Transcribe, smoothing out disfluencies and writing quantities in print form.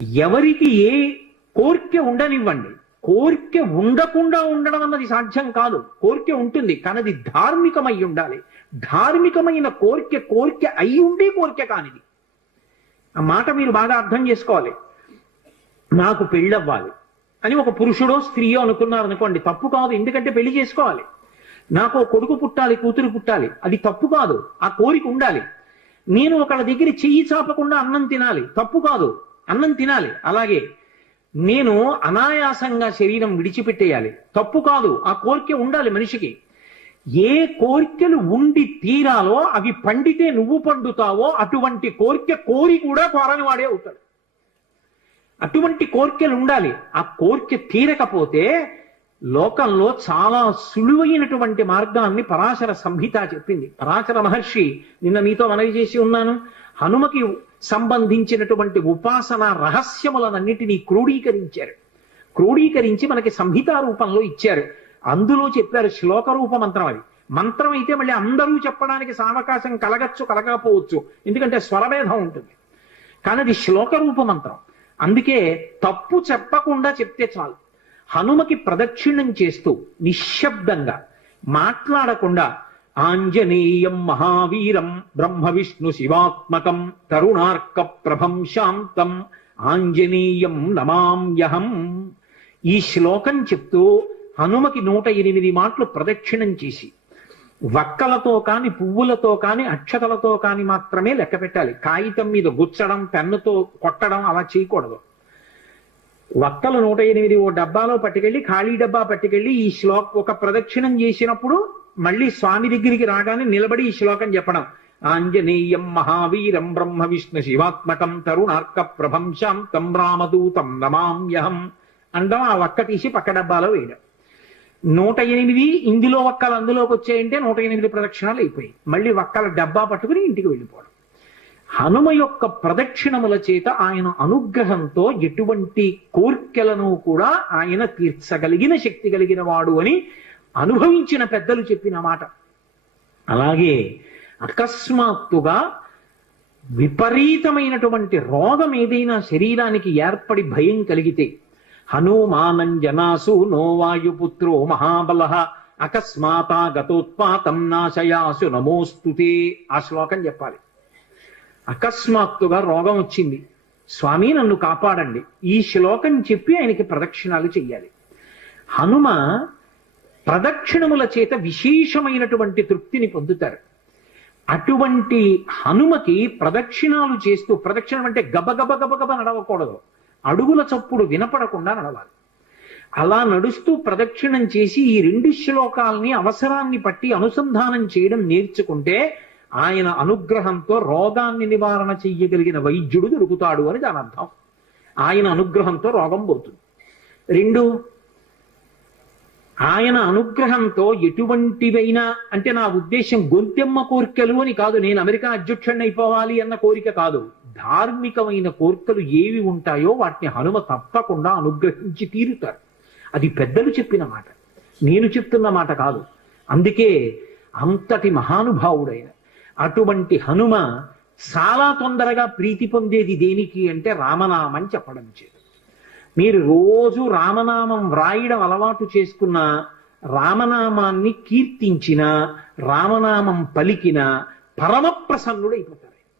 ఎవరికి ఏ కోరిక ఉండనివ్వండి, కోరిక ఉండకుండా ఉండడం అన్నది సాధ్యం కాదు. కోరిక ఉంటుంది కానీ అది ధార్మికమై ఉండాలి. ధార్మికమైన కోరిక అయి ఉండి కోరిక కానిది. ఆ మాట మీరు బాగా అర్థం చేసుకోవాలి. నాకు పెళ్ళవ్వాలి అని ఒక పురుషుడో స్త్రీయో అనుకున్నారు అనుకోండి, తప్పు కాదు, ఎందుకంటే పెళ్లి చేసుకోవాలి. నాకు కొడుకు పుట్టాలి, కూతురు పుట్టాలి, అది తప్పు కాదు, ఆ కోరిక ఉండాలి. నేను ఒకళ్ళ దగ్గర చెయ్యి చాపకుండా అన్నం తినాలి, తప్పు కాదు, అన్నం తినాలి. అలాగే నేను అనాయాసంగా శరీరం విడిచిపెట్టేయాలి, తప్పు కాదు, ఆ కోరిక ఉండాలి మనిషికి. ఏ కోరికలు ఉండి తీరాలో అవి పండితే నువ్వు పండుతావో అటువంటి కోరిక కోరి కూడా కోరని వాడే అవుతాడు. అటువంటి కోరికలు ఉండాలి. ఆ కోరిక తీరకపోతే లోకంలో చాలా సులువైనటువంటి మార్గాన్ని పరాశర సంహిత చెప్పింది. పరాశర మహర్షి నిన్న మీతో మనవి చేసి ఉన్నాను, హనుమకి సంబంధించినటువంటి ఉపాసన రహస్యములనన్నిటినీ క్రోడీకరించారు. క్రోడీకరించి మనకి సంహితా రూపంలో ఇచ్చారు. అందులో చెప్పారు శ్లోక రూప మంత్రం. అది మంత్రం అయితే మళ్ళీ అందరూ చెప్పడానికి సావకాశం కలగచ్చు, కలగకపోవచ్చు, ఎందుకంటే స్వరభేదం ఉంటుంది. కానీ అది శ్లోక రూప మంత్రం. అందుకే తప్పు చెప్పకుండా చెప్తే చాలు. హనుమకి ప్రదక్షిణం చేస్తూ నిశ్శబ్దంగా మాట్లాడకుండా ఆంజనేయం మహావీరం బ్రహ్మ విష్ణు శివాత్మకం తరుణార్క ప్రభం శాంతం ఆంజనేయం నమామ్యహం, ఈ శ్లోకం చెప్తూ హనుమకి 108 మాటలు ప్రదక్షిణం చేసి వక్కలతో కాని, పువ్వులతో కాని, అక్షతలతో కాని మాత్రమే లెక్క పెట్టాలి. కాగితం మీద గుచ్చడం, పెన్నుతో కొట్టడం అలా చేయకూడదు. వక్కలు 108 ఓ డబ్బాలో పట్టుకెళ్ళి, ఖాళీ డబ్బా పట్టుకెళ్ళి ఈ ఒక ప్రదక్షిణం చేసినప్పుడు మళ్ళీ స్వామి దగ్గరికి రాగానే నిలబడి ఈ శ్లోకం చెప్పడం. ఆంజనేయం మహావీరం బ్రహ్మ విష్ణు శివాత్మకం తరుణార్క ప్రభం శాంతం రామదూతం నమామ్యహం అండం. ఆ వక్క తీసి పక్క డబ్బాలో వేయడం. 108 ఇందులో వక్కలు అందులోకి వచ్చాయంటే 108 ప్రదక్షిణాలు అయిపోయి మళ్ళీ వక్కల డబ్బా పట్టుకుని ఇంటికి వెళ్ళిపోవడం. హనుమ యొక్క ప్రదక్షిణముల చేత ఆయన అనుగ్రహంతో ఎటువంటి కోర్కెలను కూడా ఆయన తీర్చగలిగిన శక్తి కలిగిన వాడు అని అనుభవించిన పెద్దలు చెప్పిన మాట. అలాగే అకస్మాత్తుగా విపరీతమైనటువంటి రోగం ఏదైనా శరీరానికి ఏర్పడి భయం కలిగితే, హనుమానంజనాసు నో వాయుపుత్రో మహాబల అకస్మాతాగతోత్పాతం నాశయాసు నమోస్తుతే, ఆ శ్లోకం చెప్పాలి. అకస్మాత్తుగా రోగం వచ్చింది, స్వామి నన్ను కాపాడండి, ఈ శ్లోకం చెప్పి ఆయనకి ప్రదక్షిణాలు చెయ్యాలి. హనుమ ప్రదక్షిణముల చేత విశేషమైనటువంటి తృప్తిని పొందుతారు. అటువంటి హనుమకి ప్రదక్షిణాలు చేస్తూ, ప్రదక్షిణం అంటే గబగబ గబగబ నడవకూడదు, అడుగుల చప్పుడు వినపడకుండా నడవాలి. అలా నడుస్తూ ప్రదక్షిణం చేసి ఈ 2 శ్లోకాలని అవసరాన్ని పట్టి అనుసంధానం చేయడం నేర్చుకుంటే ఆయన అనుగ్రహంతో రోగాన్ని నివారణ చెయ్యగలిగిన వైద్యుడు దొరుకుతాడు అని దాని అర్థం. ఆయన అనుగ్రహంతో రోగం పోతుంది. 2, ఆయన అనుగ్రహంతో ఎటువంటివైనా, అంటే నా ఉద్దేశం గొంతెమ్మ కోరికలు అని కాదు, నేను అమెరికా అధ్యక్షుడిని అయిపోవాలి అన్న కోరిక కాదు. ధార్మికమైన కోరికలు ఏవి ఉంటాయో వాటిని హనుమ తప్పకుండా అనుగ్రహించి తీరుతారు. అది పెద్దలు చెప్పిన మాట, నేను చెప్తున్న మాట కాదు. అందుకే అంతటి మహానుభావుడైన అటువంటి హనుమ చాలా తొందరగా ప్రీతి పొందేది దేనికి అంటే రామనామం చెప్పడం చేత. మీరు రోజు రామనామం వ్రాయడం అలవాటు చేసుకున్న, రామనామాన్ని కీర్తించిన, రామనామం పలికిన పరమ ప్రసన్నుడైపోతారు.